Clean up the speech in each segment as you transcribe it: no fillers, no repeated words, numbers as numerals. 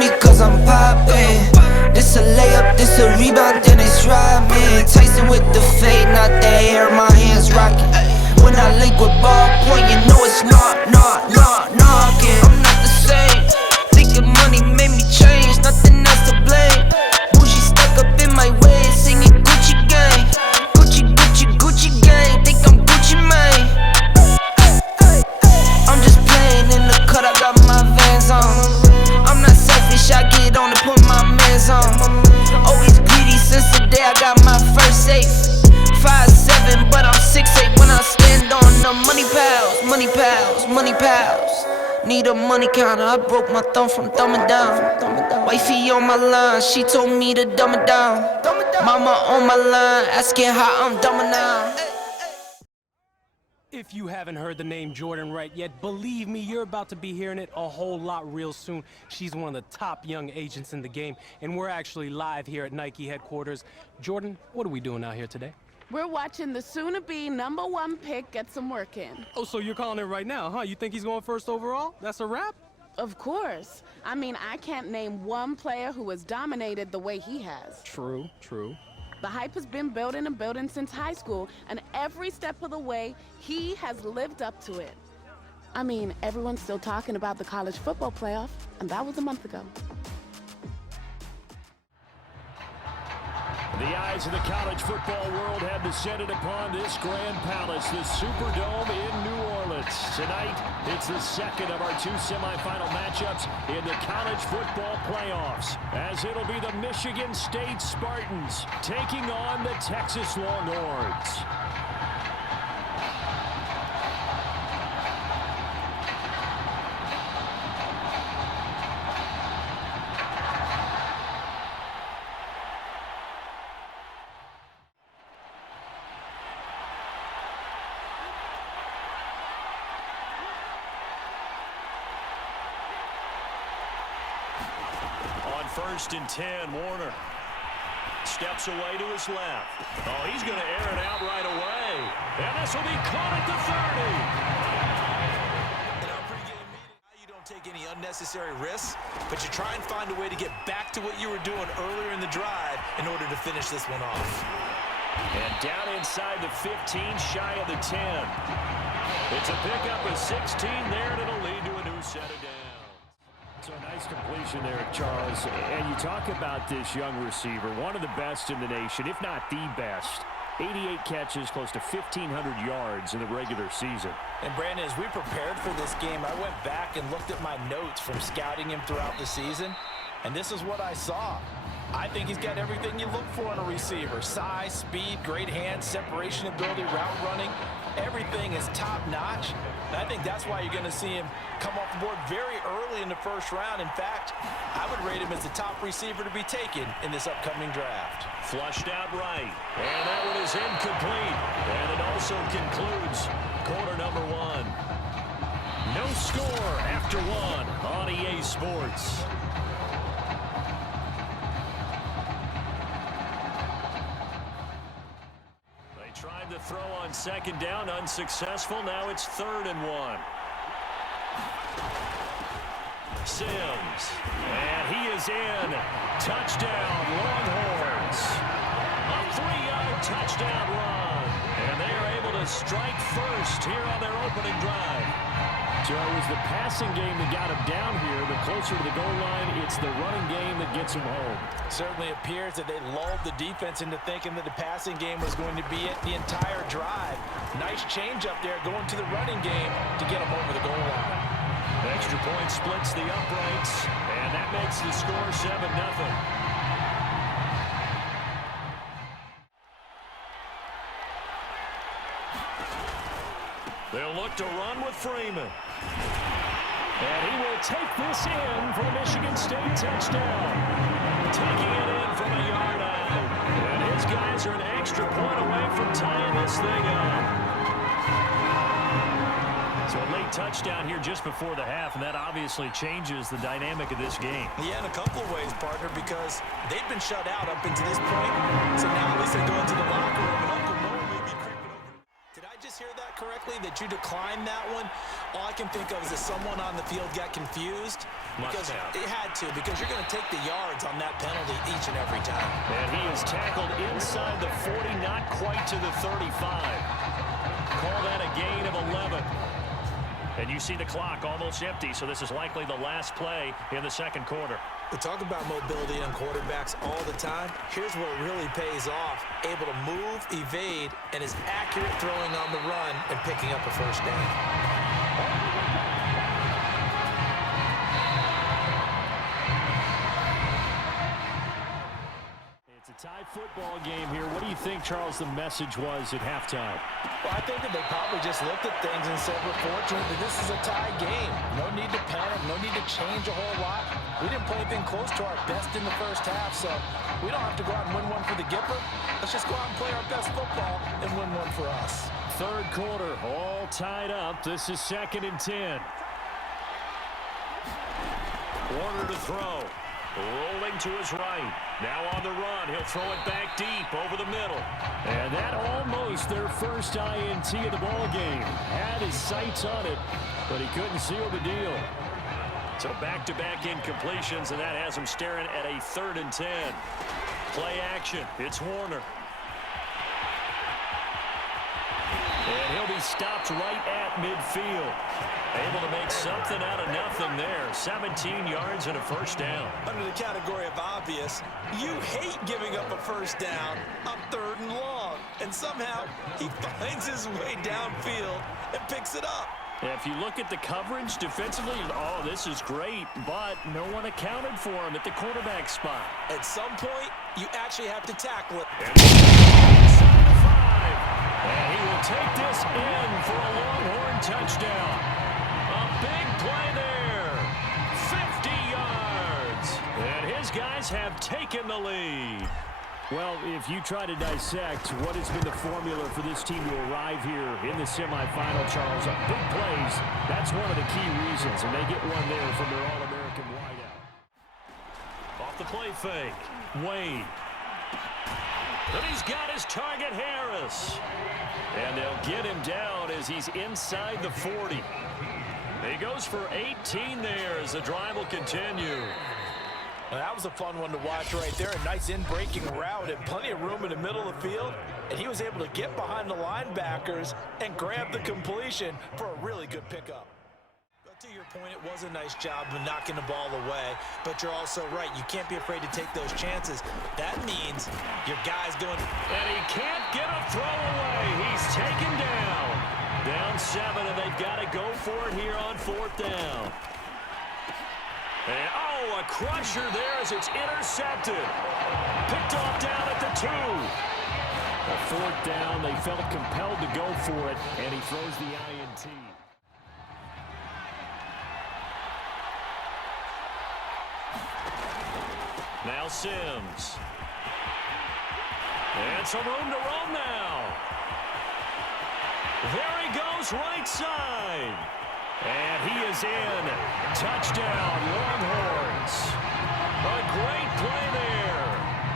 me cause I'm poppin'. This a layup, this a rebound, then it's driving. Tyson with the fade, not the hair, my hands rockin'. When I link with ballpoint, you know it's knockin'. I'm not the same. Thinking money made me change, nothing else to blame. Bougie stuck up in my way, singing Gucci gang. Gucci gang, think I'm Gucci Mane. I'm just playing in the cut, I got my Vans on. I'm not selfish, I get on to put my mans on. Always greedy since the day I got my first safe. 5'7", but I'm 6'8" when I stand on the money pals. Need a money counter, I broke my thumb from thumbing down. Wifey on my line, she told me to dumb it down. Mama on my line, asking how I'm dumbing now. If you haven't heard the name Jordan Wright yet, believe me, you're about to be hearing it a whole lot real soon. She's one of the top young agents in the game, and we're actually live here at Nike headquarters. Jordan, what are we doing out here today? We're watching the soon-to-be #1 pick get some work in. Oh, so you're calling it right now, huh? You think he's going first overall? That's a wrap? Of course. I mean, I can't name one player who has dominated the way he has. True. The hype has been building and building since high school, and every step of the way, he has lived up to it. I mean, everyone's still talking about the college football playoff, and that was a month ago. The eyes of the college football world have descended upon this grand palace, the Superdome in New Orleans. Tonight, it's the second of our two semifinal matchups in the college football playoffs, as it'll be the Michigan State Spartans taking on the Texas Longhorns. First and 10, Warner steps away to his left. Oh, he's going to air it out right away. And this will be caught at the 30. In our pregame meeting, you don't take any unnecessary risks, but you try and find a way to get back to what you were doing earlier in the drive in order to finish this one off. And down inside the 15, shy of the 10. It's a pickup of 16 there, and it'll lead to a new set of downs. So a nice completion there, Charles. And you talk about this young receiver, one of the best in the nation, if not the best. 88 catches, close to 1,500 yards in the regular season. And Brandon, as we prepared for this game, I went back and looked at my notes from scouting him throughout the season, and this is what I saw. I think he's got everything you look for in a receiver. Size, speed, great hands, separation ability, route running. Everything is top-notch. And I think that's why you're going to see him come off the board very early in the first round. In fact, I would rate him as the top receiver to be taken in this upcoming draft. Flushed out right. And that one is incomplete. And it also concludes quarter number one. No score after one on EA Sports. Tried to throw on second down, unsuccessful. Now it's 3rd and 1. Sims, and he is in. Touchdown, Longhorns. A 3-yard touchdown run. And they are able to strike first here on their opening drive. So it was the passing game that got him down here, but closer to the goal line, it's the running game that gets him home. Certainly appears that they lulled the defense into thinking that the passing game was going to be it the entire drive. Nice change up there going to the running game to get him over the goal line. Extra point splits the uprights, and that makes the score 7-0. They'll look to run with Freeman. And he will take this in for the Michigan State touchdown. Taking it in from a yard out. And his guys are an extra point away from tying this thing up. So a late touchdown here just before the half, and that obviously changes the dynamic of this game. Yeah, in a couple of ways, partner, because they've been shut out up until this point. So now at least they go into the locker room and Uncle Mo may be creeping over. Did I just hear that correctly, that you declined that one? All I can think of is that someone on the field got confused. Because it had to, because you're going to take the yards on that penalty each and every time. And he is tackled inside the 40, not quite to the 35. Call that a gain of 11. And you see the clock almost empty, so this is likely the last play in the second quarter. We talk about mobility on quarterbacks all the time. Here's where it really pays off. Able to move, evade, and is accurate throwing on the run and picking up a first down. Tie football game here. What do you think, Charles, the message was at halftime? Well, I think that they probably just looked at things and said, we're fortunate that this is a tie game. No need to panic, no need to change a whole lot. We didn't play anything close to our best in the first half, so we don't have to go out and win one for the Gipper. Let's just go out and play our best football and win one for us. Third quarter, all tied up. This is 2nd and 10. Warner to throw. Rolling to his right. Now on the run. He'll throw it back deep over the middle. And that almost their first INT of the ball game. Had his sights on it, but he couldn't seal the deal. So back-to-back incompletions, and that has him staring at a 3rd and 10. Play action. It's Warner. And he'll be stopped right at midfield. Able to make something out of nothing there. 17 yards and a first down. Under the category of obvious, you hate giving up a first down on 3rd and long. And somehow, he finds his way downfield and picks it up. And if you look at the coverage defensively, oh, this is great, but no one accounted for him at the quarterback spot. At some point, you actually have to tackle it. Inside the 5. And he will take this in for a Longhorn touchdown. A big play there. 50 yards. And his guys have taken the lead. Well, if you try to dissect what has been the formula for this team to arrive here in the semifinal, Charles, big plays, that's one of the key reasons, and they get one there from their All-American wideout. Off the play fake, Wade. And he's got his target, Harris. And they'll get him down as he's inside the 40. He goes for 18 there as the drive will continue. Well, that was a fun one to watch right there. A nice in-breaking route and plenty of room in the middle of the field. And he was able to get behind the linebackers and grab the completion for a really good pickup. But to your point, it was a nice job of knocking the ball away. But you're also right. You can't be afraid to take those chances. That means your guy's going. And he can't get a throw away. He's taken down. Down 7, and they've got to go for it here on 4th down. And, oh, a crusher there as it's intercepted. Picked off down at the 2. A 4th down, they felt compelled to go for it, and he throws the INT. Now Sims. And some room to roam now. There he goes, right side. And he is in. Touchdown, Longhorns. A great play there.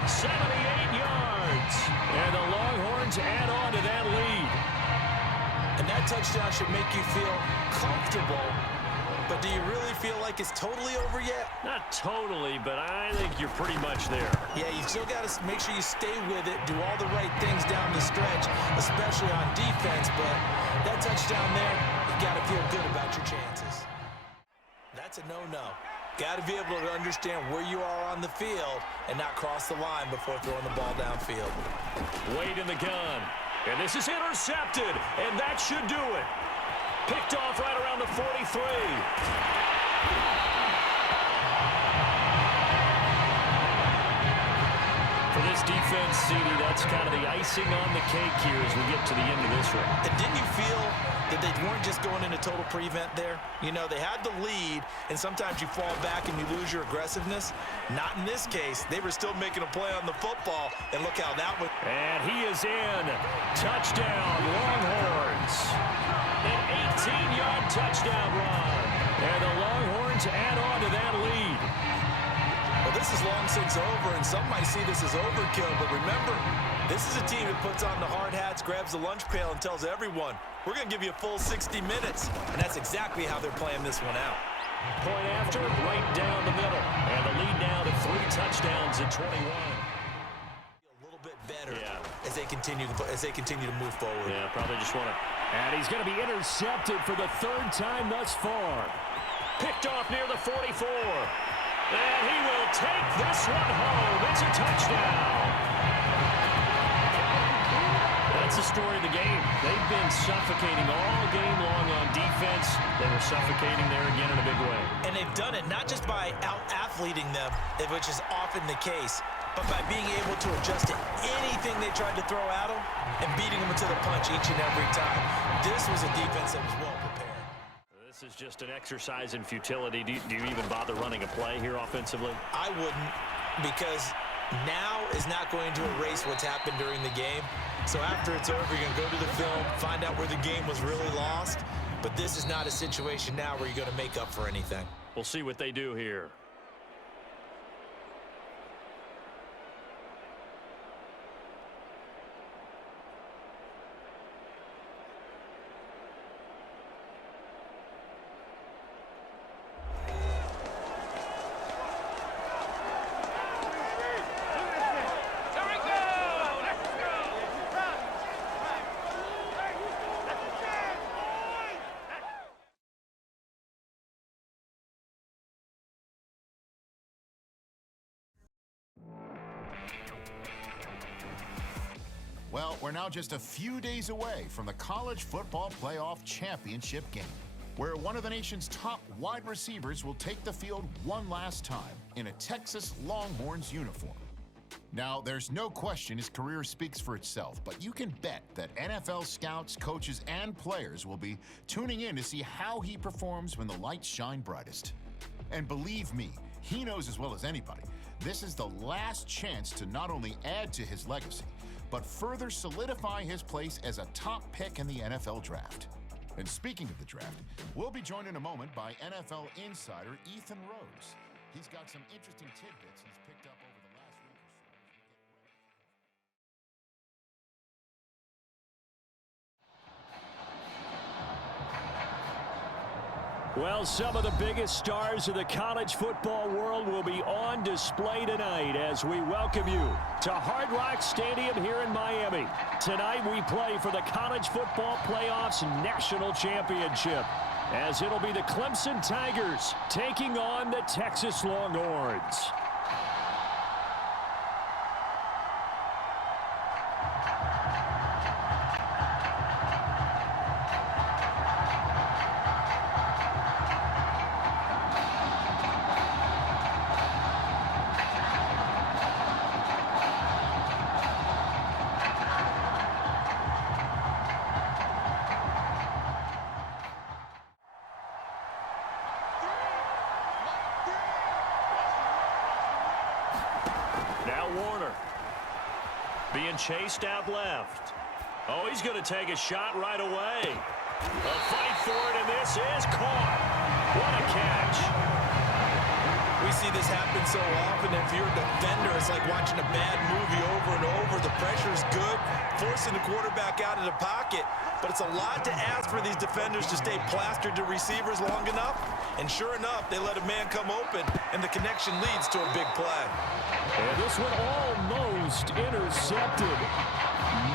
78 yards. And the Longhorns add on to that lead. And that touchdown should make you feel comfortable. But do you really feel like it's totally over yet? Not totally, but I think you're pretty much there. Yeah, you still got to make sure you stay with it, do all the right things down the stretch, especially on defense. But that touchdown there, you got to feel good about your chances. That's a no-no. Got to be able to understand where you are on the field and not cross the line before throwing the ball downfield. Wade in the gun. And this is intercepted, and that should do it. Picked off right around the 43. For this defense, CD, that's kind of the icing on the cake here as we get to the end of this one. And didn't you feel that they weren't just going into total prevent there? You know, they had the lead, and sometimes you fall back and you lose your aggressiveness. Not in this case. They were still making a play on the football, and look how that went. And he is in. Touchdown, Longhorns. An 18-yard touchdown run. And the Longhorns add on to that lead. Well, this is long since over, and some might see this as overkill, but remember, This is a team that puts on the hard hats, grabs the lunch pail, and tells everyone, we're going to give you a full 60 minutes. And that's exactly how they're playing this one out. Point after, right down the middle. And the lead now to 3 touchdowns at 21. A little bit better as they continue to move forward. Yeah, probably just want to. And he's going to be intercepted for the 3rd time thus far. Picked off near the 44. And he will take this one home. It's a touchdown. That's the story of the game. They've been suffocating all game long on defense. They were suffocating there again in a big way. And they've done it not just by out-athleting them, which is often the case, but by being able to adjust to anything they tried to throw at them and beating them to the punch each and every time. This was a defense that was well prepared. This is just an exercise in futility. Do you even bother running a play here offensively? I wouldn't, because now is not going to erase what's happened during the game. So after it's over, you're going to go to the film, find out where the game was really lost. But this is not a situation now where you're going to make up for anything. We'll see what they do here. Well, we're now just a few days away from the College Football Playoff Championship game, where one of the nation's top wide receivers will take the field one last time in a Texas Longhorns uniform. Now, there's no question his career speaks for itself, but you can bet that NFL scouts, coaches, and players will be tuning in to see how he performs when the lights shine brightest. And believe me, he knows as well as anybody, this is the last chance to not only add to his legacy, but further solidify his place as a top pick in the NFL draft. And speaking of the draft, we'll be joined in a moment by NFL insider Ethan Rose. He's got some interesting tidbits he's picked up over the last week or so. Well, some of the biggest stars of the college football world will be on display tonight as we welcome you to Hard Rock Stadium here in Miami. Tonight we play for the College Football Playoffs National Championship, as it'll be the Clemson Tigers taking on the Texas Longhorns. Being chased out left. Oh, he's going to take a shot right away. A fight for it, and this is caught. What a catch. We see this happen so often. If you're a defender, it's like watching a bad movie over and over. The pressure's good, forcing the quarterback out of the pocket. But it's a lot to ask for these defenders to stay plastered to receivers long enough. And sure enough, they let a man come open, and the connection leads to a big play. And this one almost intercepted.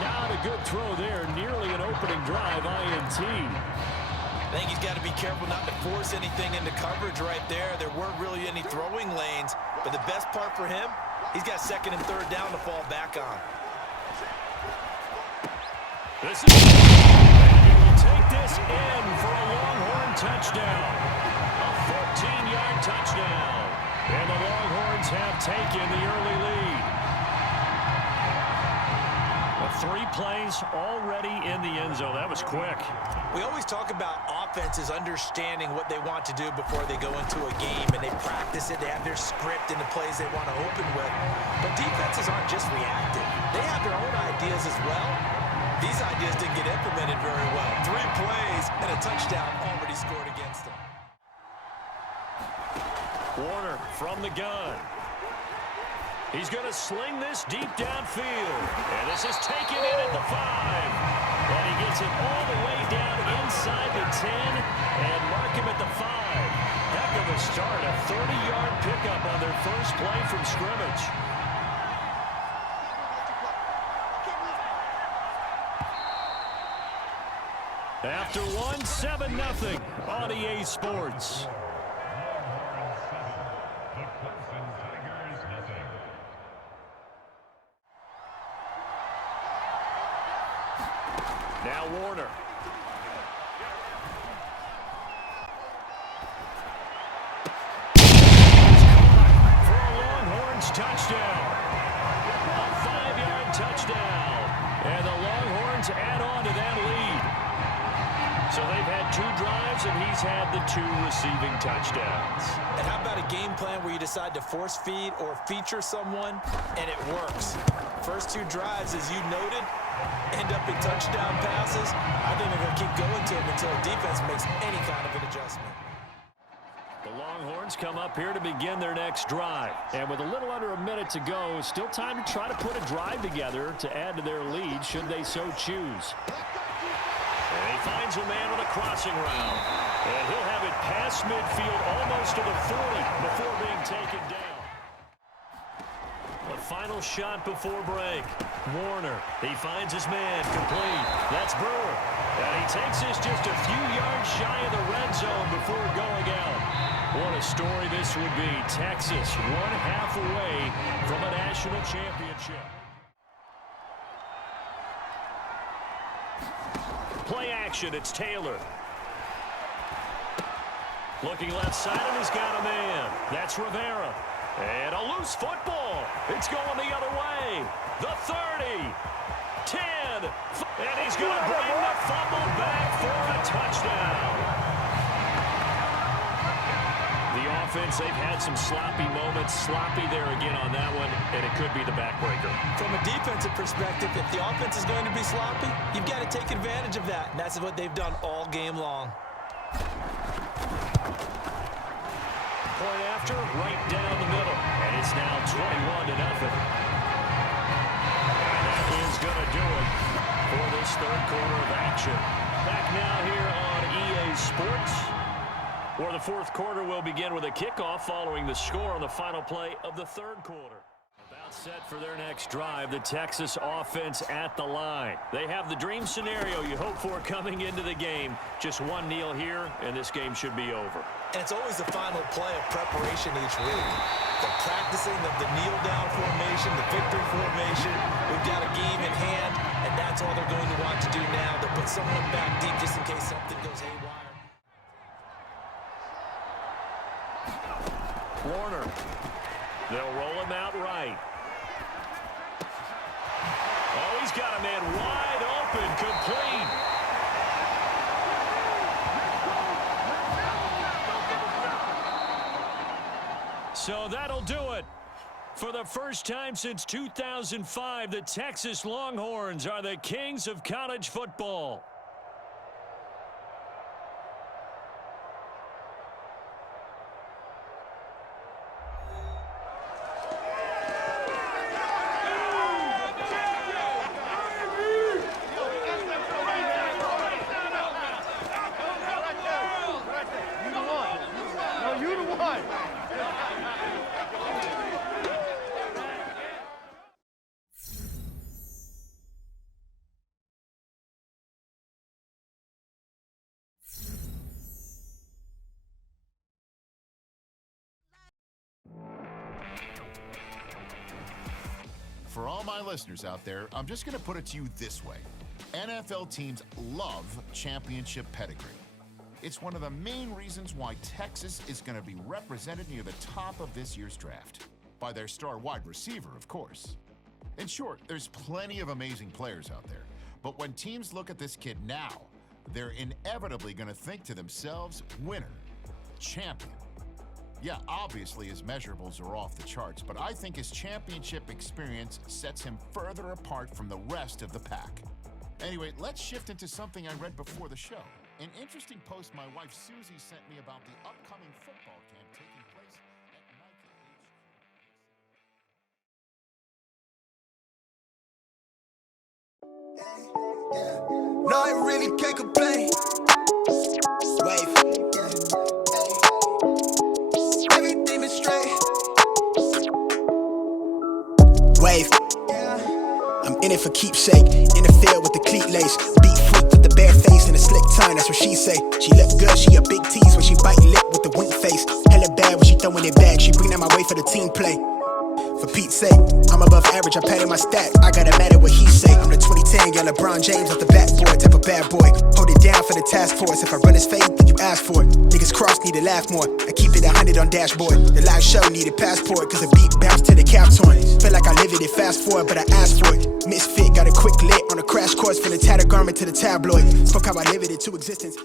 Not a good throw there. Nearly an opening drive, INT. I think he's got to be careful not to force anything into coverage right there. There weren't really any throwing lanes. But the best part for him, he's got 2nd and 3rd down to fall back on. This is... He will take this in for a Longhorn touchdown. A 14-yard touchdown. And the Longhorns have taken the early lead. 3 plays already in the end zone. That was quick. We always talk about offenses understanding what they want to do before they go into a game, and they practice it. They have their script and the plays they want to open with. But defenses aren't just reactive. They have their own ideas as well. These ideas didn't get implemented very well. 3 plays and a touchdown already scored against them. Warner from the gun. He's going to sling this deep downfield. And this is taken in at the 5. And he gets it all the way down inside the 10 and mark him at the 5. Heck of a start, a 30-yard pickup on their first play from scrimmage. After one, 7-0 on EA Sports. Now Warner. For a Longhorns touchdown. A 5-yard touchdown. And the Longhorns add on to that lead. So they've had 2 drives, and he's had the 2 receiving touchdowns. And how about a game plan where you decide to force feed or feature someone, and it works? First 2 drives, as you noted, end up in touchdown passes. I think they're going to keep going to them until the defense makes any kind of an adjustment. The Longhorns come up here to begin their next drive. And with a little under a minute to go, still time to try to put a drive together to add to their lead should they so choose. And he finds a man with a crossing route. And he'll have it past midfield almost to the 40 before being taken down. The final shot before break. Warner, he finds his man, complete. That's Brewer. And he takes this just a few yards shy of the red zone before going out. What a story this would be. Texas 1/2 away from a national championship. Play action, it's Taylor. Looking left side, and he's got a man. That's Rivera. And a loose football. It's going the other way. The 30, 10, and he's going to bring the fumble back for a touchdown. The offense, they've had some sloppy moments. Sloppy there again on that one, and it could be the backbreaker. From a defensive perspective, if the offense is going to be sloppy, you've got to take advantage of that, and that's what they've done all game long. Point after, right down the middle. And it's now 21-0. And that is going to do it for this third quarter of action. Back now here on EA Sports, where the fourth quarter will begin with a kickoff following the score on the final play of the third quarter. About set for their next drive, the Texas offense at the line. They have the dream scenario you hope for coming into the game. Just one kneel here, and this game should be over. And it's always the final play of preparation each week. The practicing of the kneel-down formation, the victory formation. We've got a game in hand, and that's all they're going to want to do now, to put someone back deep just in case something goes haywire. Warner. They'll roll him out right. Oh, he's got a man wide open, complete. So that'll do it. For the first time since 2005, the Texas Longhorns are the kings of college football. For all my listeners out there, I'm just going to put it to you this way. NFL teams love championship pedigree. It's one of the main reasons why Texas is going to be represented near the top of this year's draft. By their star wide receiver, of course. In short, there's plenty of amazing players out there. But when teams look at this kid now, they're inevitably going to think to themselves, winner, champion. Yeah, obviously his measurables are off the charts, but I think his championship experience sets him further apart from the rest of the pack. Anyway, let's shift into something I read before the show. An interesting post my wife Susie sent me about the upcoming football camp taking place No, I really can't complain. Wave, yeah. Everything is straight. Wave, yeah. I'm in it for keepsake. In the field with the cleat lace. Beat freak with the bare face and a slick tongue, that's what she say. She look good, she a big tease when she bite lip with the wink face. Hella bad when she throwing it back. She bring that my way for the team play. For Pete's sake, I'm above average, I padded my stack. I gotta matter what he say. I'm the 2010, yeah, LeBron James off the backboard, type of bad boy. Hold it down for the task force. If I run his fade, then you ask for it. Niggas cross need to laugh more. I keep it 100 on dashboard. The live show needed passport, cause the beat bounced to the cap torn. Feel like I live it fast forward, but I asked for it. Misfit, got a quick lit on a crash course from the tattered garment to the tabloid. Fuck how I live it into existence.